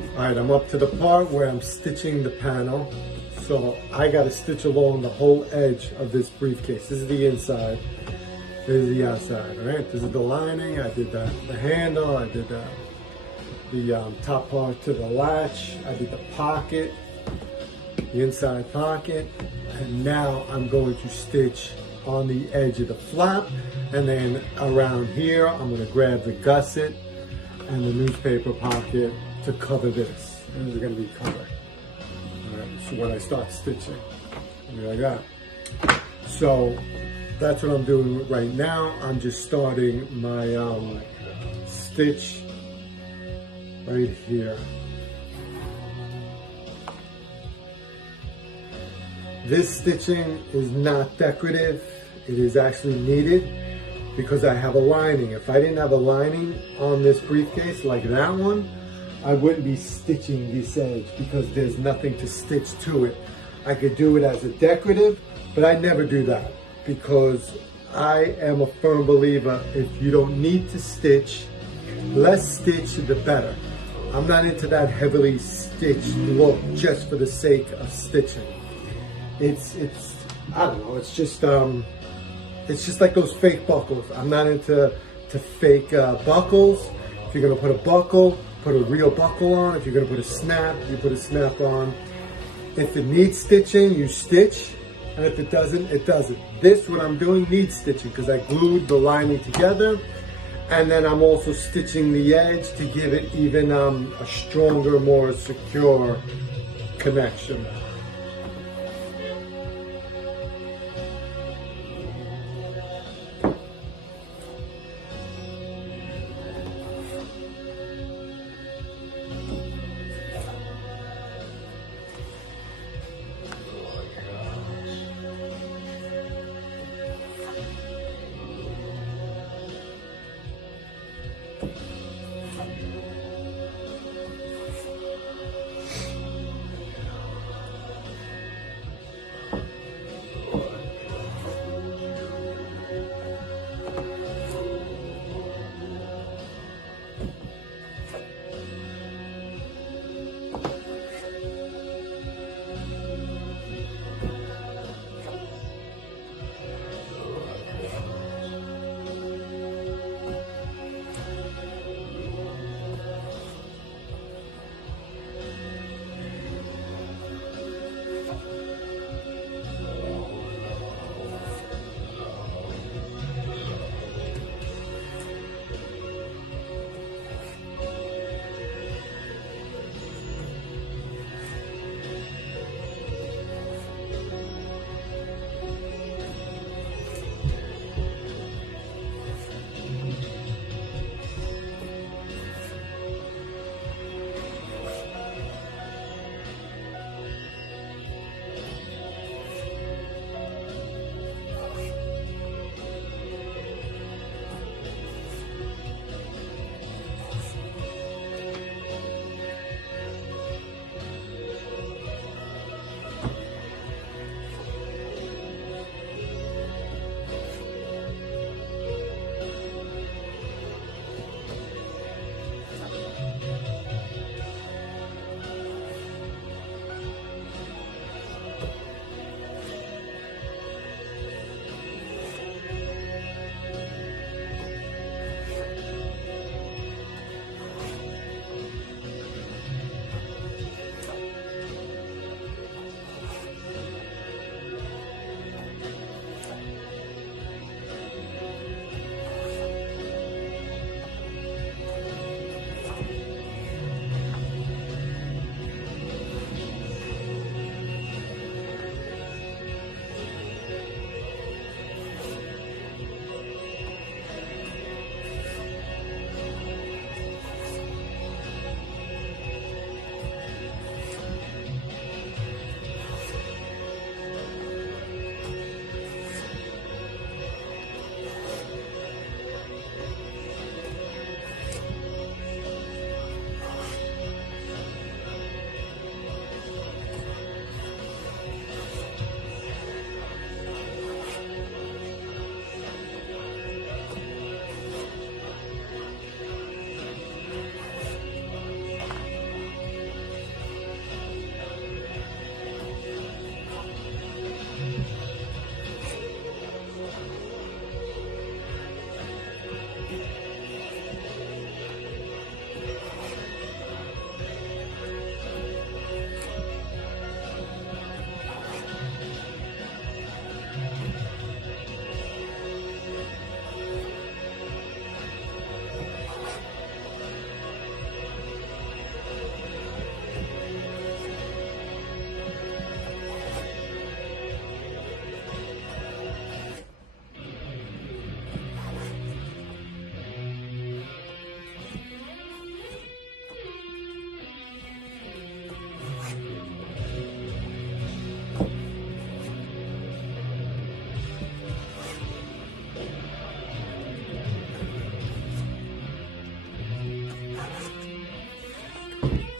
All right, I'm up to the part where I'm stitching the panel. So I got to stitch along the whole edge of this briefcase. This is the inside. This is the outside, all right? This is the lining. I did the handle. I did the top part to the latch. I did the pocket, the inside pocket. And now I'm going to stitch on the edge of the flap. And then around here, I'm going to grab the gusset and the newspaper pocket to cover this. This is going to be covered. All right, so when I start stitching, like that. So that's what I'm doing right now. I'm just starting my stitch right here. This stitching is not decorative. It is actually needed because I have a lining. If I didn't have a lining on this briefcase like that one, I wouldn't be stitching this edge because there's nothing to stitch to it. I could do it as a decorative, but I never do that because I am a firm believer if you don't need to stitch, less stitch the better. I'm not into that heavily stitched look just for the sake of stitching. It's I don't know, it's just like those fake buckles. I'm not into fake buckles. If you're gonna put a buckle, put a real buckle on. If you're gonna put a snap, you put a snap on. If it needs stitching, you stitch. And if it doesn't, it doesn't. This, what I'm doing, needs stitching because I glued the lining together. And then I'm also stitching the edge to give it even a stronger, more secure connection.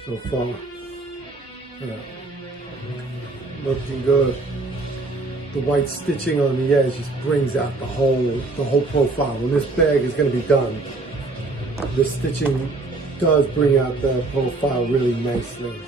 so far. Yeah. Looking good. The white stitching on the edge just brings out the whole profile. When this bag is going to be done, the stitching does bring out the profile really nicely.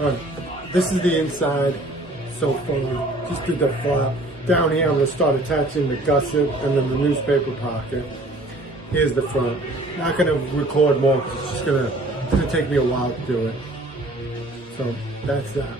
Alright, this is the inside so far. Just did the flap. Down here I'm going to start attaching the gusset and then the newspaper pocket. Here's the front. Not going to record more because it's just going to take me a while to do it. So that's that.